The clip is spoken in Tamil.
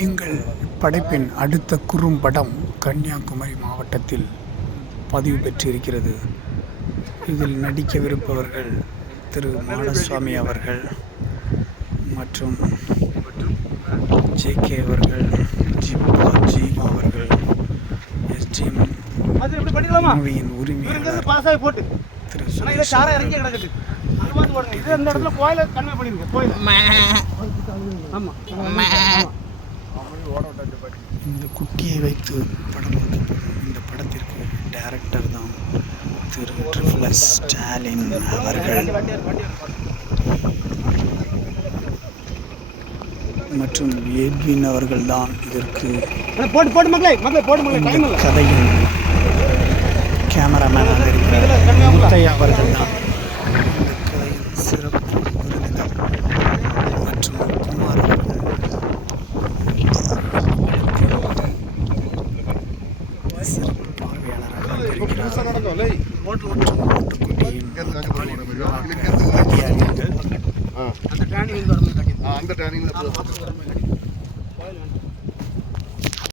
எங்கள் படைப்பின் அடுத்த குறும்படம் கன்னியாகுமரி மாவட்டத்தில் பதிவு பெற்றிருக்கிறது. இதில் நடிக்கவிருப்பவர்கள் திரு மாடசுவாமி அவர்கள் மற்றும் ஜே.கே. அவர்கள், ஜீவா அவர்கள், எஸ்.டி.எம். மூவியின் உரிமையாளர் திரு சுரேஷ் இந்த குட்டியை வைத்து படமாக்கப்படும் இந்த படத்திற்கு டைரக்டர் தான் திரு ட்ரிபிள்எஸ் ஸ்டாலின் அவர்கள் மற்றும் எட்வின் அவர்கள் தான் இதற்கு கதையின் கேமராமேனாக இருக்கிறார். முத்தையா அவர்கள் தான் இந்த கதையின் சிறப்பு விருந்தினர் மற்றும் குமார் அவர்கள் சிறப்பு பார்வையாளராக இருக்கிறார். அந்த